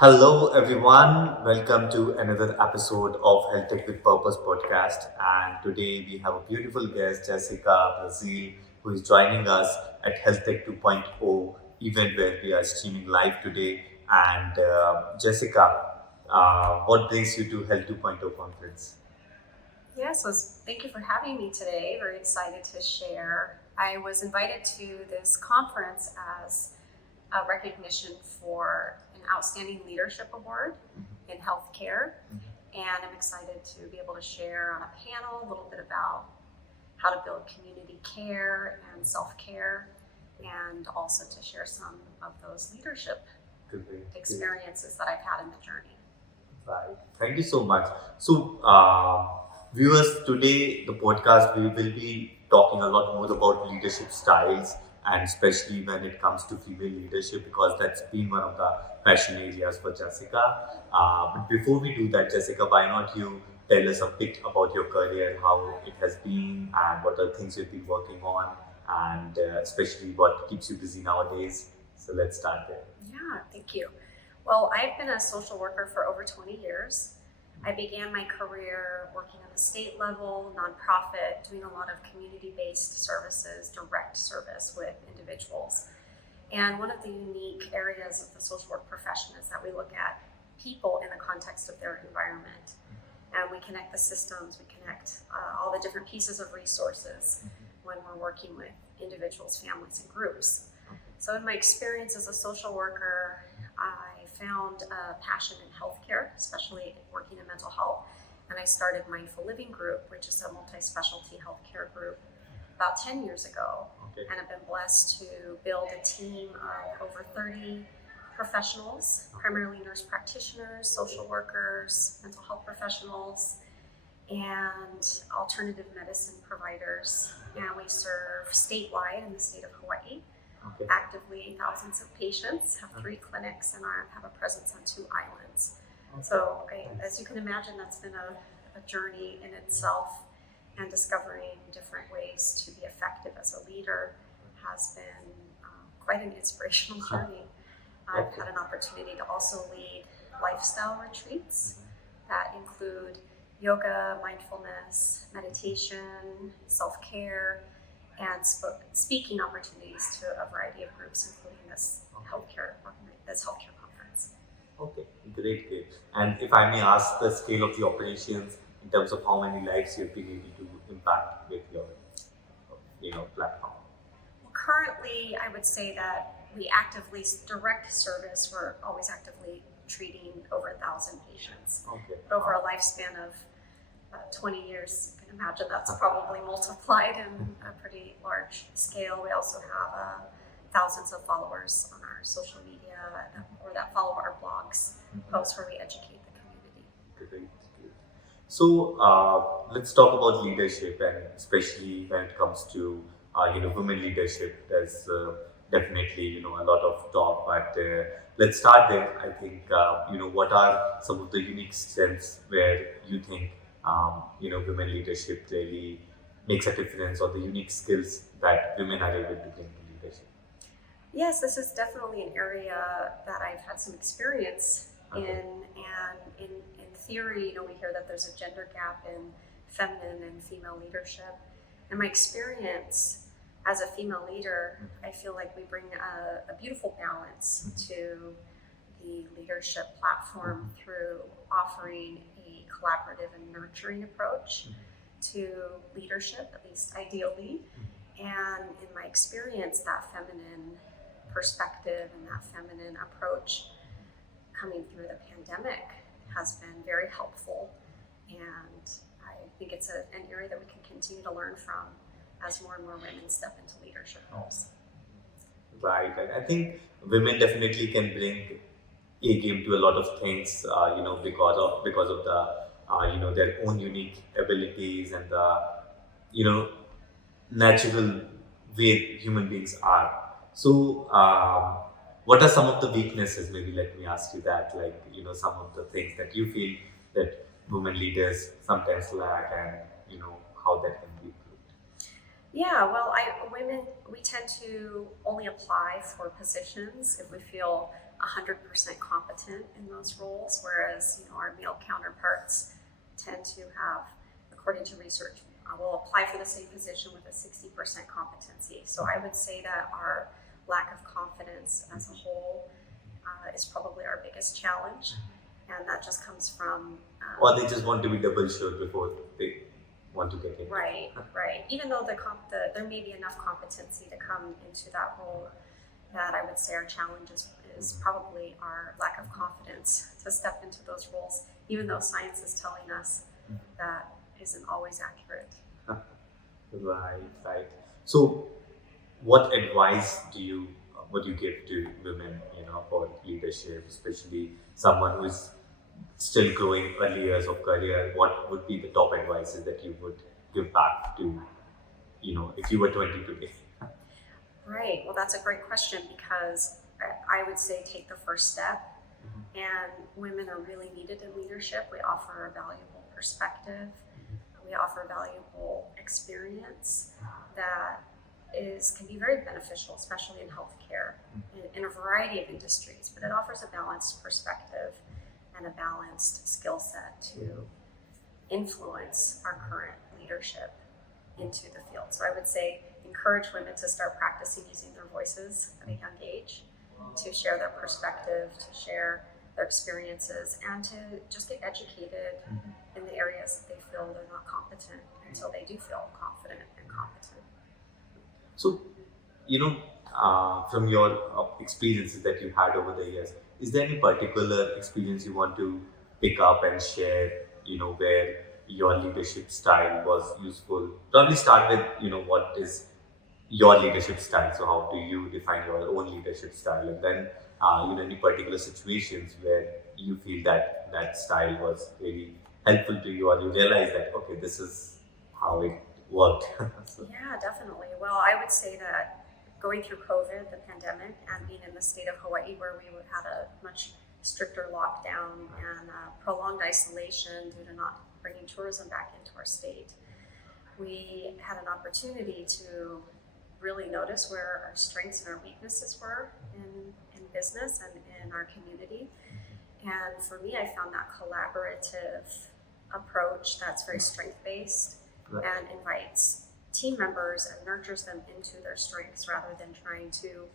Hello, everyone. Welcome to another episode of HealthTech with Purpose podcast. And today we have a beautiful guest, Jessica Brazil, who is joining us at HealthTech 2.0 event where we are streaming live today. And Jessica, what brings you to Health 2.0 conference? Yes, thank you for having me today. Very excited to share. I was invited to this conference as a recognition for an outstanding leadership award in healthcare. And I'm excited to be able to share on a panel a little bit about how to build community care and self care, and also to share some of those leadership Great. experiences that I've had in the journey. Right. Thank you so much. So, viewers, today the podcast we will be talking a lot more about leadership styles, and especially when it comes to female leadership, because that's been one of the passion areas for Jessica. But before we do that, Jessica, why not you tell us a bit about your career, how it has been, and what are the things you've been working on, and especially what keeps you busy nowadays. So let's start there. Yeah, thank you. Well, I've been a social worker for over 20 years. I began my career working on the state level, nonprofit, doing a lot of community based services, direct service with individuals. And one of the unique areas of the social work profession is that we look at people in the context of their environment. And we connect the systems, we connect all the different pieces of resources when we're working with individuals, families, and groups. So in my experience as a social worker, I found a passion in healthcare, especially working in mental health. And I started Mindful Living Group, which is a multi-specialty healthcare group, about 10 years ago. Okay. And I've been blessed to build a team of over 30 professionals, primarily nurse practitioners, social workers, mental health professionals, and alternative medicine providers. And we serve statewide in the state of Hawaii. Okay. Actively thousands of patients, have 3 clinics, and have a presence on 2 islands. So as you can imagine, that's been a journey in itself, and discovering different ways to be effective as a leader has been quite an inspirational journey. I've had an opportunity to also lead lifestyle retreats that include yoga, mindfulness, meditation, self-care, and speaking opportunities to a variety of groups, including this healthcare conference. Okay, great. And if I may ask the scale of the operations in terms of how many lives you've been able to impact with your, platform. Well, currently, I would say that we actively direct service. We're always actively treating over 1,000 patients. Okay. But over a lifespan of 20 years, you can imagine that's probably multiplied in a pretty large scale. We also have thousands of followers on our social media or that follow our blogs, posts where we educate the community. Great. So let's talk about leadership, and especially when it comes to women leadership. There's definitely a lot of talk, but let's start there. I think what are some of the unique strengths where you think women leadership really makes a difference, or the unique skills that women are able to bring to leadership. Yes, this is definitely an area that I've had some experience in, and in theory, we hear that there's a gender gap in feminine and female leadership. In my experience as a female leader, I feel like we bring a beautiful balance to the leadership platform through offering a collaborative and nurturing approach to leadership, at least ideally. And in my experience, that feminine perspective and that feminine approach coming through the pandemic has been very helpful. And I think it's an area that we can continue to learn from as more and more women step into leadership roles. Right. I think women definitely can bring a game to a lot of things, because of the their own unique abilities and the you know natural way human beings are. So, what are some of the weaknesses? Maybe let me ask you that. Like, some of the things that you feel that women leaders sometimes lack, and how that can be improved. Yeah, well, women, we tend to only apply for positions if we feel 100% competent in those roles, whereas our male counterparts tend to have, according to research, will apply for the same position with a 60% competency. So I would say that our lack of confidence as a whole is probably our biggest challenge, and that just comes from or they just want to be double sure before they want to get in. right. Even though there may be enough competency to come into that role, that I would say our challenge is probably our lack of confidence to step into those roles, even though science is telling us that isn't always accurate. Right. So, what advice would you give to women, for leadership, especially someone who is still growing early years of career? What would be the top advices that you would give back to, if you were 20 today? Right. Well, that's a great question, because I would say take the first step. And women are really needed in leadership. We offer a valuable perspective. We offer valuable experience that can be very beneficial, especially in healthcare, in a variety of industries. But it offers a balanced perspective and a balanced skill set to influence our current leadership into the field. So I would say encourage women to start practicing using their voices at a young age, to share their perspective, to share their experiences, and to just get educated in the areas that they feel they're not competent until they do feel confident and competent. So, from your experiences that you had over the years, is there any particular experience you want to pick up and share, where your leadership style was useful? Probably start with, what is your leadership style? So how do you define your own leadership style? And then, any particular situations where you feel that style was really helpful to you, or you realize that, okay, this is how it worked. So, Yeah, definitely. Well, I would say that going through COVID, the pandemic, and being in the state of Hawaii, where we had a much stricter lockdown and prolonged isolation due to not bringing tourism back into our state, we had an opportunity to really notice where our strengths and our weaknesses were in business and in our community. And for me, I found that collaborative approach that's very strength-based and invites team members and nurtures them into their strengths, rather than trying to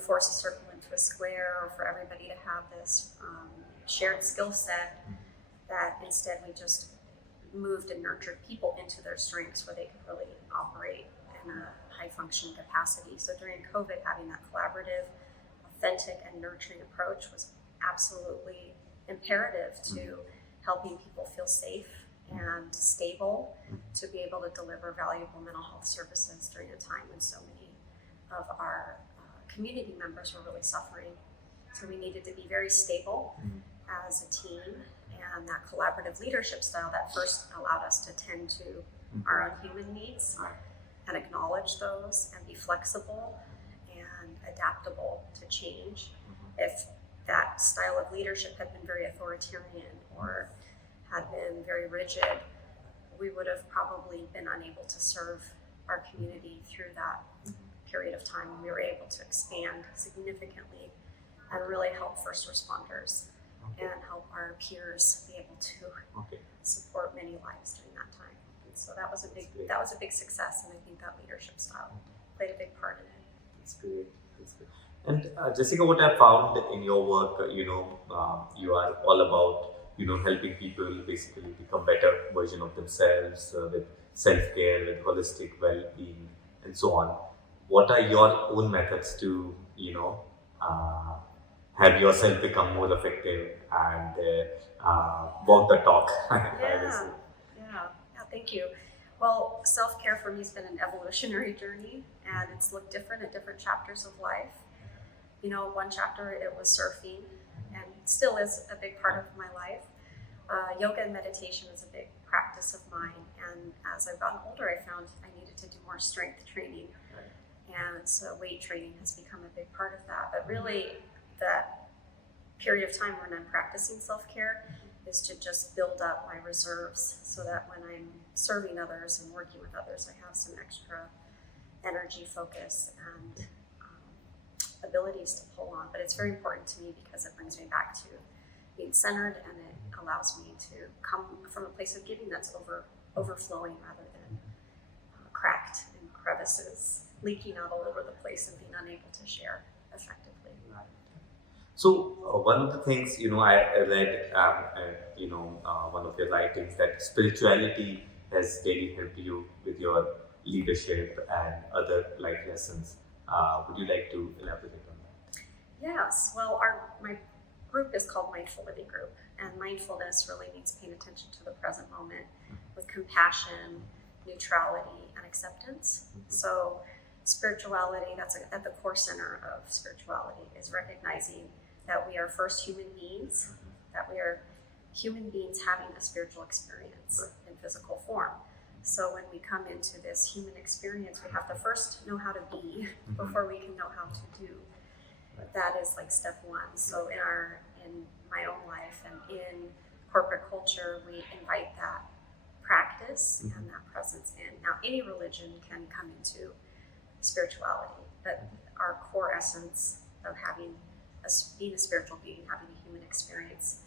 force a circle into a square, or for everybody to have this shared skill set. That instead we just moved and nurtured people into their strengths, where they could really operate in a high functioning capacity. So during COVID, having that collaborative, authentic, and nurturing approach was absolutely imperative to helping people feel safe and stable, to be able to deliver valuable mental health services during a time when so many of our community members were really suffering. So we needed to be very stable as a team, and that collaborative leadership style that first allowed us to tend to our own human needs and acknowledge those, and be flexible and adaptable to change. If that style of leadership had been very authoritarian or had been very rigid, we would have probably been unable to serve our community through that period of time. We were able to expand significantly and really help first responders and help our peers be able to support many lives during that time. And so that was a big success, and I think that leadership style played a big part in it. That's great. And Jessica, what I found in your work, you are all about helping people basically become better version of themselves, with self-care, with holistic well-being, and so on. What are your own methods to have yourself become more effective and walk the talk? Yeah, thank you. Well, self-care for me has been an evolutionary journey, and it's looked different at different chapters of life. One chapter it was surfing, and still is a big part of my life. Yoga and meditation is a big practice of mine, and as I've gotten older, I found I needed to do more strength training, and so weight training has become a big part of that. But really, that period of time when I'm practicing self-care is to just build up my reserves, so that when I'm serving others and working with others, I have some extra energy, focus, and abilities to pull on, but it's very important to me because it brings me back to being centered, and it allows me to come from a place of giving that's overflowing rather than cracked and crevices leaking out all over the place and being unable to share effectively. So one of the things, I read, one of your writings that spirituality has really helped you with your leadership and other life lessons. Would you like to elaborate on that? Yes, well, my group is called Mindful Living Group, and mindfulness really means paying attention to the present moment with compassion, neutrality, and acceptance. So spirituality, that's at the core center of spirituality, is recognizing that we are first human beings, that we are human beings having a spiritual experience in physical form. So when we come into this human experience, we have to first know how to be before we can know how to do. That is like step one. So in my own life and in corporate culture, we invite that practice and that presence in. Now, any religion can come into spirituality, but our core essence of being a spiritual being, having a human experience,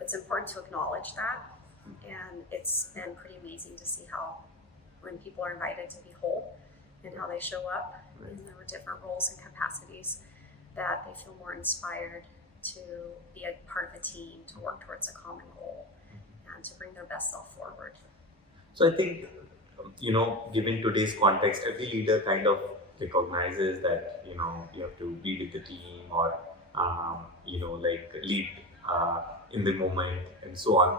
it's important to acknowledge that. And it's been pretty amazing to see how when people are invited to be whole and how they show up in their different roles and capacities, that they feel more inspired to be a part of a team, to work towards a common goal, and to bring their best self forward. So I think, given today's context, every leader kind of recognizes that, you have to be with the team or, like lead in the moment and so on.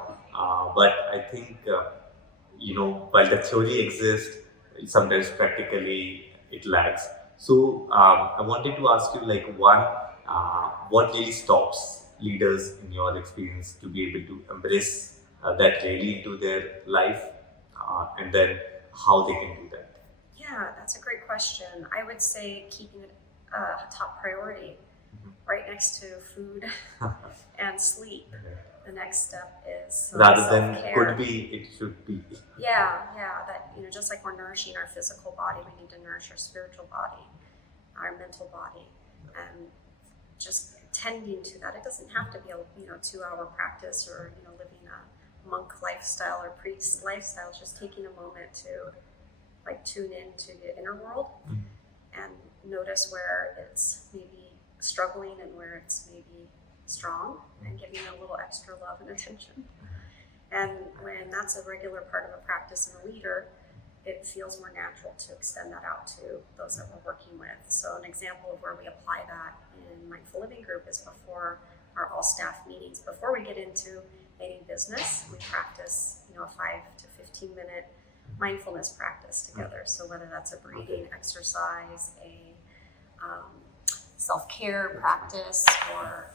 But I think, while the theory exists, sometimes practically it lacks. So I wanted to ask you, like, one, what really stops leaders, in your experience, to be able to embrace that really into their life, and then how they can do that? Yeah, that's a great question. I would say keeping it a top priority, right next to food and sleep. The next step is Rather than self-care. could be, it should be. Yeah, that just like we're nourishing our physical body, we need to nourish our spiritual body, our mental body, and just tending to that. It doesn't have to be a 2-hour practice or living a monk lifestyle or priest lifestyle. It's just taking a moment to like tune into the inner world and notice where it's maybe struggling and where it's maybe strong, and giving it a little extra love and attention. And when that's a regular part of a practice in a leader, it feels more natural to extend that out to those that we're working with. So an example of where we apply that in Mindful Living Group is before our all staff meetings. Before we get into any business, we practice a 5 to 15 minute mindfulness practice together. So whether that's a breathing exercise, a self-care practice, or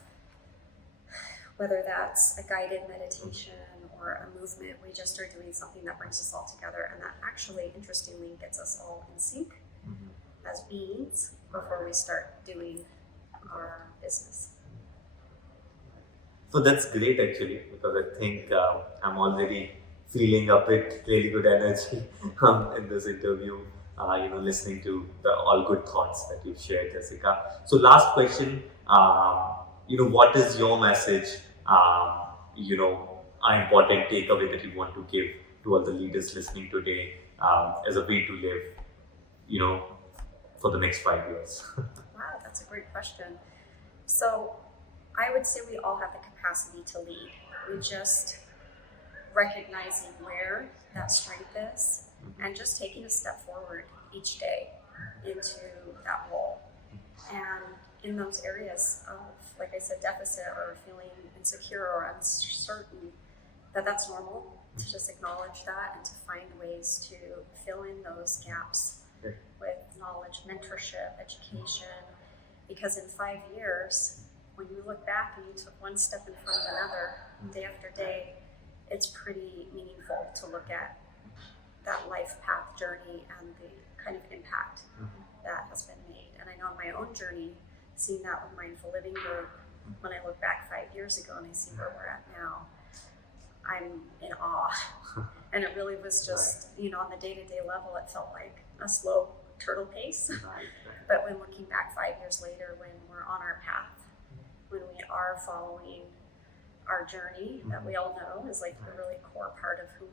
whether that's a guided meditation or a movement, we just are doing something that brings us all together, and that actually, interestingly, gets us all in sync as beings before we start doing our business. So that's great, actually, because I think I'm already feeling a bit really good energy in this interview. Listening to the all good thoughts that you've shared, Jessica. So last question, what is your message? An important takeaway that you want to give to all the leaders listening today, as a way to live, for the next 5 years? Wow, that's a great question. So I would say we all have the capacity to lead. We just recognizing where that strength is and just taking a step forward each day into that role. And in those areas of, like I said, deficit or feeling insecure or uncertain, that's normal to just acknowledge that and to find ways to fill in those gaps with knowledge, mentorship, education. Because in 5 years, when you look back and you took one step in front of another, day after day, it's pretty meaningful to look at that life path journey and the kind of impact that has been made. And I know in my own journey, seeing that with Mindful Living Group, when I look back 5 years ago and I see where we're at now, I'm in awe. And it really was just, on the day-to-day level, it felt like a slow turtle pace. Right. But when looking back 5 years later, when we're on our path, when we are following our journey that we all know is like a really core part of who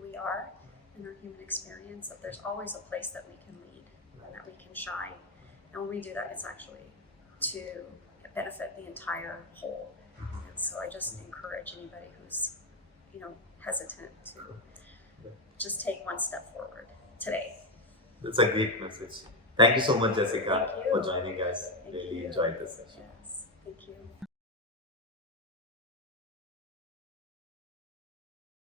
we are in our human experience, that there's always a place that we can lead and that we can shine. And when we do that, it's actually to benefit the entire whole. And so I just encourage anybody who's, hesitant to just take one step forward today. That's a great message. Thank you so much, Jessica, Thank you. for joining us. Thank Really you. enjoyed this session. Yes, thank you.